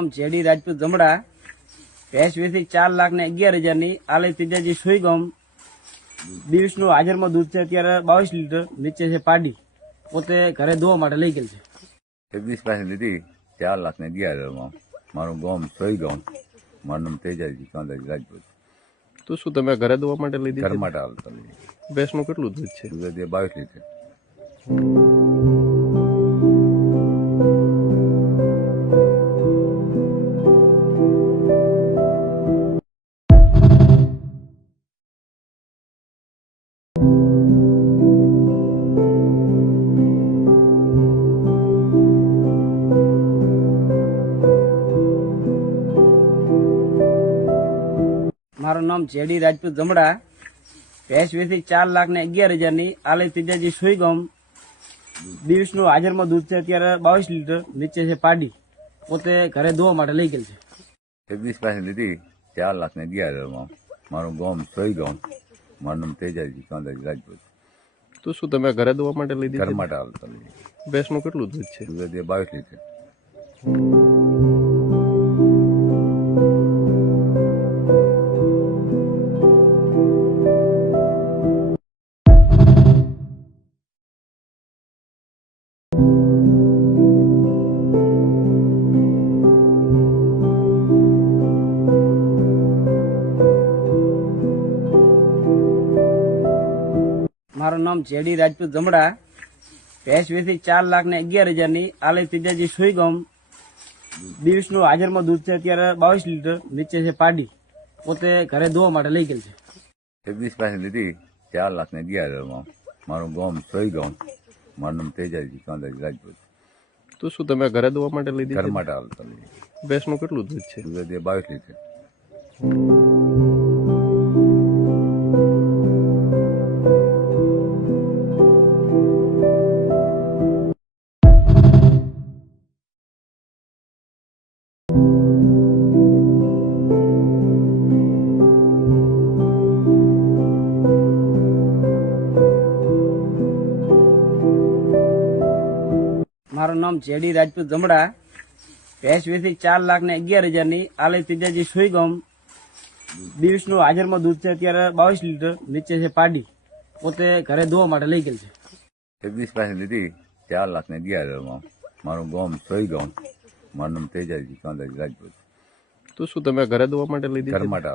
નામ જેડી રાજપૂત જમડા. ભેંસ વેચી 4,11,000ની. આલે ત્રીજાજી સુઈગામ. દિવસનું હાજરમાં દૂધ છે અત્યારે 22 લીટર. નીચે છે પાડી. પોતે ઘરે ધોવા માટે લઈ ગયેલ છે. જગદીશ પાસે લીધી 4,11,000માં. મારું ગામ સોઈગામ. મારું નામ તેજાજી કાંદાજી રાજપૂત. તો શું તમે ઘરે દોવા માટે લીધી ઘર છે? માટે આવતા લીધી. ભેંસનું કેટલું દૂધ છે? દૂધ 22 લીટર. મારું નામ જેડી રાજપૂત જમડા. ભેંસ વેચી 4,11,000ની. આલે ત્રીજાજી સુઈગામ. દિવસનું હાજરમાં દૂધ છે અત્યારે 22 લીટર. નીચે છે પાડી. પોતે ઘરે ધોવા માટે લઈ ગયેલ છે. જગદીશ પાસે લીધી 4,11,000માં. મારું ગામ સોઈગામ. મારું નામ તેજાજી કાંદાજી રાજપૂત. તો શું તમે ઘરે દોવા માટે લીધી ઘર છે? માટે આવતા લીધી. ભેંસનું કેટલું દૂધ છે? દૂધ 22 લીટર. મારું નામ જેડી રાજપૂત જમડા. ભેંસ વેચી 4,11,000ની. આલે ત્રીજાજી સુઈગામ. દિવસનું હાજરમાં દૂધ છે અત્યારે 22 લીટર. નીચે છે પાડી. પોતે ઘરે ધોવા માટે લઈ ગયેલ છે. જગદીશ પાસે લીધી 4,11,000માં. મારું ગામ સોઈગામ. મારું નામ તેજાજી કાંદાજી રાજપૂત. તો શું તમે ઘરે દોવા માટે લીધી ઘર છે? માટે આવતા લીધી. ભેંસનું કેટલું દૂધ છે? દૂધ 22 લીટર. મારું નામ જેડી રાજપૂત જમડા. ભેંસ વેચી 4,11,000ની. આલે ત્રીજાજી સુઈગામ. દિવસનું હાજરમાં દૂધ છે અત્યારે 22 લીટર. નીચે છે પાડી. પોતે ઘરે ધોવા માટે લઈ ગયેલ છે. જગદીશ પાસે લીધી 4,11,000માં. મારું ગામ સોઈગામ. મારું નામ તેજાજી કાંદાજી રાજપૂત. તો શું તમે ઘરે દોવા માટે લીધી ઘર છે? માટે